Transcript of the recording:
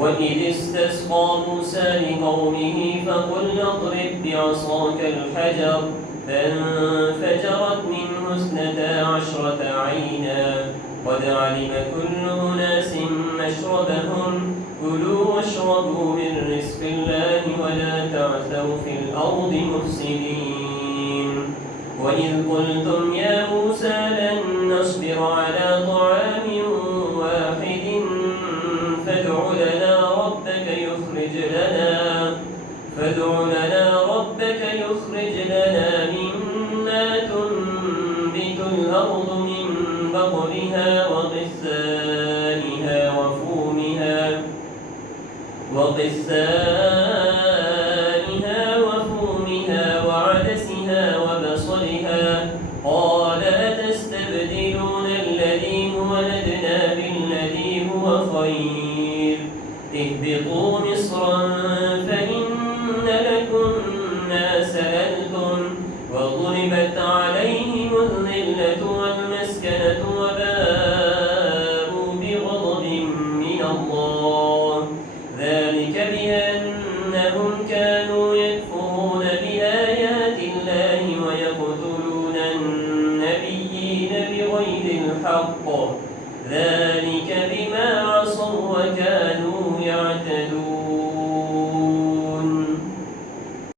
وإذ استسقى موسى لقومه فقل اضرب بعصاك الحجر فانفجرت منه 12 عينا قد علم كل أناس مشربهم كلوا واشربوا من رزق الله ولا تعثوا في الأرض مفسدين وإذ قلتم يا موسى لن نصبر على طعام واحد فادع لنا ربك يخرج لنا مما تنبت الأرض من بقلها وفومها وعدسها وبصلها قال أتستبدلون الذي هو أدنى بالذي هو خير اهبطوا مصرا فإن لكم ما سألتم وضربت عليهم الذلة والمسكنة وباءوا بغضب من الله ذلك بأنهم كانوا يكفرون بآيات الله ويقتلون النبيين بغير الحق ذلك بما